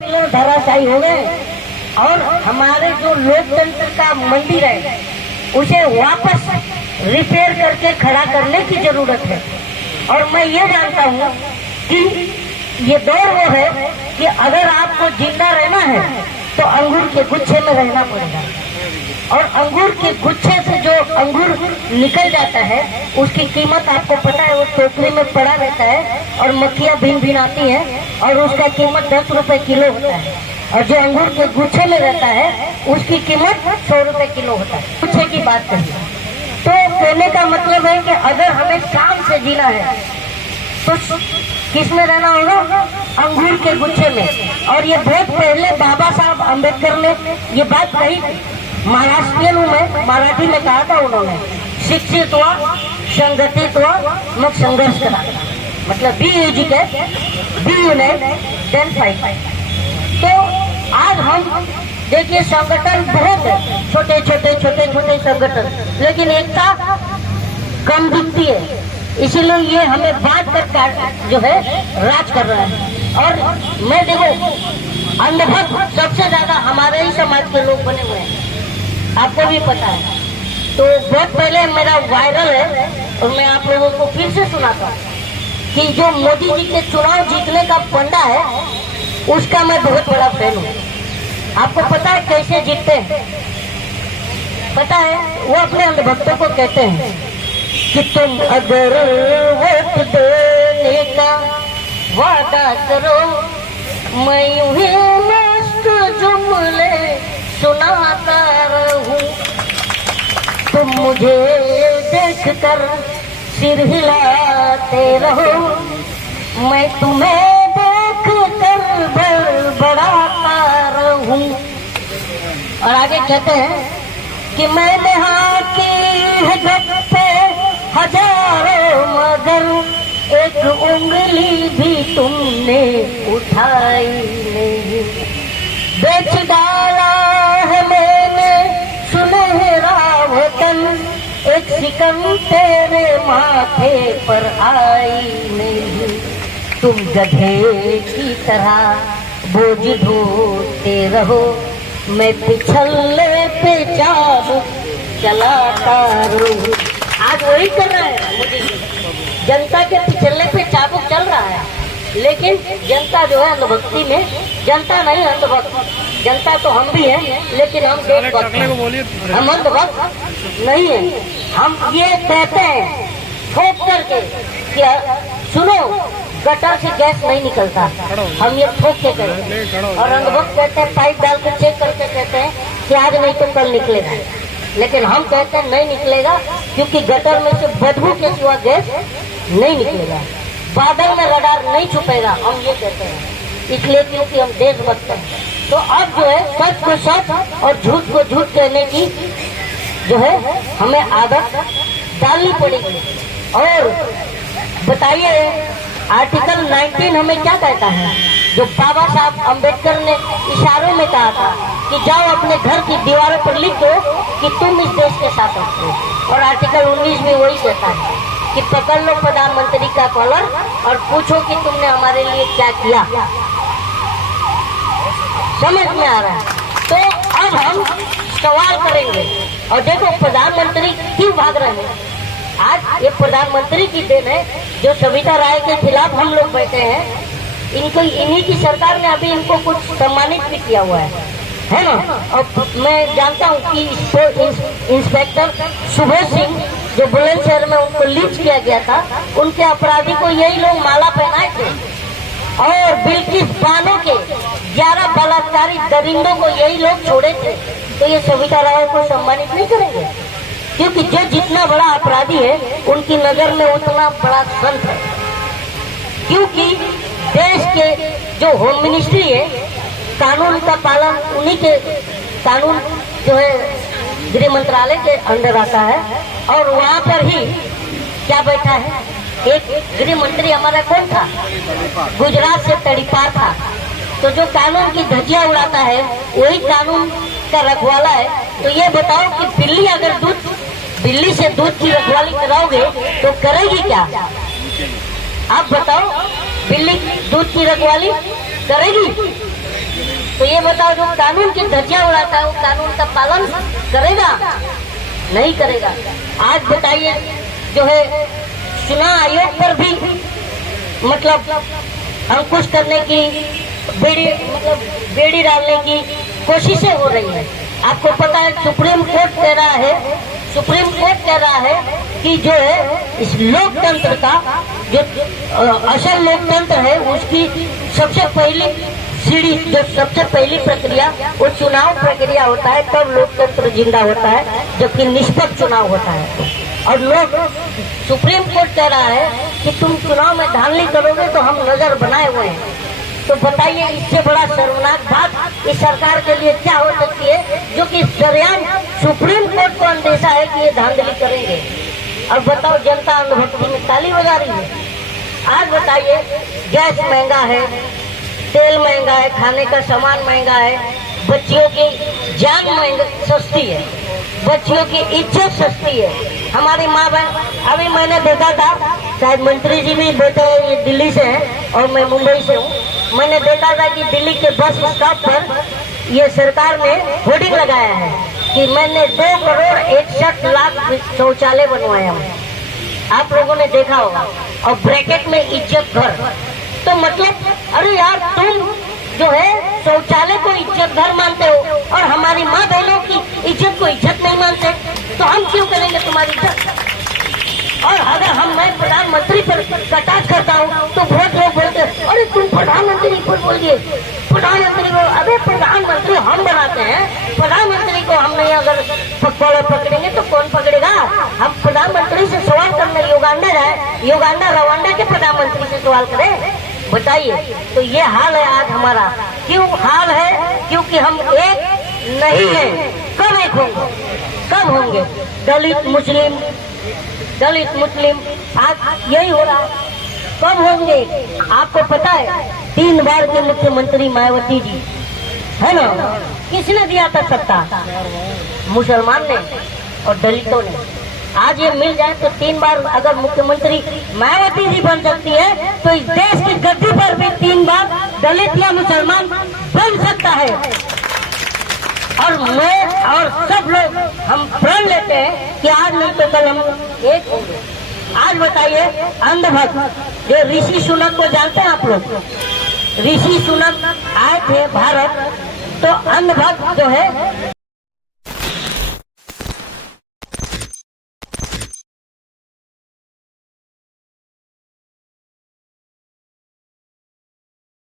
धराशायी हो गए और हमारे जो लोकतंत्र का मंदिर है उसे वापस रिपेयर करके खड़ा करने की जरूरत है। और मैं ये जानता हूँ कि ये दौर वो है कि अगर आपको जिंदा रहना है तो अंगूर के गुच्छे में रहना पड़ेगा, और अंगूर के गुच्छे से जो अंगूर निकल जाता है उसकी कीमत आपको पता है, वो टोकरी में पड़ा रहता है और मक्खियाँ भिन भिन आती हैं और उसका कीमत 10 रुपए किलो होता है, और जो अंगूर के गुच्छे में रहता है उसकी कीमत 100 रुपए किलो होता है। गुच्छे की बात करिए तो कहने का मतलब है कि अगर हमें शान से जीना है तो किस में रहना होगा? अंगूर के गुच्छे में। और ये बहुत पहले बाबा साहब अम्बेडकर ने ये बात कही थी। महाराष्ट्रियन में मराठी में कहा था उन्होंने, शिक्षित हुआ, संगठित हुआ, मग संघर्ष करा। मतलब be educate, be unite, then fight. तो आज हम देखिए संगठन बहुत है, छोटे छोटे संगठन, लेकिन एकता कम दिखती है, इसीलिए ये हमें बात कर जो है राज कर रहा है। और मैं देखो अंधभक्त सबसे ज्यादा हमारे ही समाज के लोग बने हुए हैं, आपको भी पता है। तो बहुत पहले मेरा वायरल है और मैं आप लोगों को फिर से सुनाता हूँ कि जो मोदी जी के चुनाव जीतने का फंडा है उसका मैं बहुत बड़ा फैन हूँ। आपको पता है कैसे जीतते हैं? पता है, वो अपने अंधभक्तों को कहते हैं कि तुम अगर वोट देने का वादा करो, मैं यूं ही मस्त जुमले सुनाता रहूं, तुम मुझे देखकर सिर हिलाते रहो, मैं तुम्हें देखकर बड़बड़ाता रहूं। और आगे कहते हैं कि मैंने हाँ की है गप्पे हजारों, मगर एक उंगली भी तुमने उठाई नहीं, बेच डाला है मैंने सुनहरा वतन, एक सिकन तेरे माथे पर आई नहीं, तुम गधे की तरह बोझ ढोते रहो, मैं पिछले पे चाबुक चलाता रहूं। आज वही कर रहा है मोदी जी, जनता के पिछले पे चाबुक चल रहा है, लेकिन जनता जो है अंधभक्ति में, जनता नहीं अंधभक्त, जनता तो हम भी हैं, लेकिन हम देशभक्त हैं, हम अंधभक्त नहीं है। हम ये कहते हैं ठोक करके कि सुनो गटर से गैस नहीं निकलता, हम ये ठोक के कहते हैं। और अंधभक्त कहते हैं पाइप डाल के चेक करके कहते हैं कि आज नहीं तो कल निकलेगा, लेकिन हम कहते हैं नहीं निकलेगा, क्योंकि गटर में से बदबू के सिवा गैस नहीं निकलेगा, बादल में रडार नहीं छुपेगा, हम ये कहते हैं, इसलिए क्योंकि हम देशभक्त हैं। तो अब जो है सच को सच और झूठ को झूठ कहने की जो है हमें आदत डालनी पड़ेगी। और बताइए आर्टिकल 19 हमें क्या कहता है? जो बाबा साहब अम्बेडकर ने इशारों में कहा था कि जाओ अपने घर की दीवारों पर लिख दो कि तुम इस देश के शासक हो, और आर्टिकल 19 भी वही कहता है कि पकड़ लो प्रधानमंत्री का कॉलर और पूछो कि तुमने हमारे लिए क्या किया। समझ में आ रहा है? तो अब हम सवाल करेंगे, और देखो प्रधानमंत्री क्यों भाग रहे हैं। आज ये प्रधानमंत्री की देन है जो सविता राय के खिलाफ हम लोग बैठे हैं, इनको इन्हीं की सरकार ने अभी इनको कुछ सम्मानित भी किया हुआ है ना। और मैं जानता हूँ कि इंस्पेक्टर सुबोध सिंह जो बुलंदशहर में उनको लिंच किया गया था, उनके अपराधी को यही लोग माला पहनाए थे, और बिल्किस बानो के 11 बलात्कारी दरिंदों को यही लोग छोड़े थे। तो ये सविता राय को सम्मानित नहीं करेंगे, क्योंकि जो जितना बड़ा अपराधी है उनकी नजर में उतना बड़ा संत है। क्योंकि देश के जो होम मिनिस्ट्री है, कानून का पालन उन्हीं के, कानून जो है गृह मंत्रालय के अंदर आता है, और वहाँ पर ही क्या बैठा है एक गृह मंत्री हमारा कौन था? गुजरात से तड़ीपार था। तो जो कानून की धज्जियां उड़ाता है वही कानून का रखवाला है। तो ये बताओ कि बिल्ली अगर बिल्ली से दूध की रखवाली कराओगे तो करेगी क्या? आप बताओ, बिल्ली दूध की रखवाली करेगी? तो ये बताओ, जो कानून की धज्जियां उड़ाता है वो कानून का पालन करेगा? नहीं करेगा। आज बताइए, जो है चुनाव आयोग पर भी मतलब अंकुश करने की बेड़ी डालने की कोशिशें हो रही है। आपको पता है, सुप्रीम कोर्ट कह रहा है कि जो है इस लोकतंत्र का जो असल लोकतंत्र है उसकी सबसे पहली सीढ़ी, जो सबसे पहली प्रक्रिया वो चुनाव प्रक्रिया होता है, तब लोकतंत्र जिंदा होता है, जबकि निष्पक्ष चुनाव होता है। और लोग, सुप्रीम कोर्ट कह रहा है कि तुम चुनाव में धांधली करोगे तो हम नजर बनाए हुए हैं। तो बताइए, इससे बड़ा शर्मनाक बात इस सरकार के लिए क्या हो सकती है, जो कि सरेआम सुप्रीम कोर्ट को अंदेशा है कि ये धांधली करेंगे। अब बताओ, जनता अंधभक्ति में ताली बजा रही है। आज बताइए, गैस महंगा है, तेल महंगा है, खाने का सामान महंगा है, बच्चियों की जान सस्ती है, बच्चियों की इज्जत सस्ती है। हमारी माँ बहन, अभी मैंने देखा था, शायद मंत्री जी भी बैठे हैं, ये दिल्ली से हैं और मैं मुंबई से हूँ। मैंने देखा था कि दिल्ली के बस स्टॉप पर ये सरकार ने होर्डिंग लगाया है कि मैंने 2,61,00,000 शौचालय बनवाए हैं। आप लोगों ने देखा होगा, और ब्रैकेट में इज्जत घर। तो मतलब, अरे यार, तुम जो है शौचालय को इज्जत घर मानते हो और हमारी माँ बहनों की इज्जत को इज्जत नहीं मानते, तो हम क्यों करेंगे तुम्हारी इज्जत? और अगर मैं प्रधानमंत्री पर कटाक्ष करता हूँ तो बहुत लोग बोलते हैं, अरे तुम प्रधानमंत्री पर बोल दिए, प्रधानमंत्री को। अबे प्रधानमंत्री हम बनाते हैं, प्रधानमंत्री को हम नहीं अगर पकड़ेंगे तो कौन पकड़ेगा? हम प्रधानमंत्री से सवाल करना, युगांडा रवांडा के प्रधानमंत्री से सवाल करें? बताइए। तो ये हाल है आज हमारा। क्यों हाल है? क्योंकि हम एक नहीं है। कब एक होंगे? कब होंगे? दलित मुस्लिम आज यही हो रहा। कब होंगे? आपको पता है, 3 बार के मुख्यमंत्री मायावती जी है ना, किसने दिया था सत्ता? मुसलमान ने और दलितों ने। आज ये मिल जाए तो 3 बार अगर मुख्यमंत्री मायावती जी बन सकती है, तो इस देश की गद्दी पर भी 3 बार दलित या मुसलमान बन सकता है। और मैं और सब लोग हम प्रण लेते हैं कि आज नहीं तो कल हम एक होंगे। आज बताइए, अंधभक्त जो ऋषि सुनक को जानते हैं आप लोग? ऋषि सुनक आए थे भारत, तो अंधभक्त जो है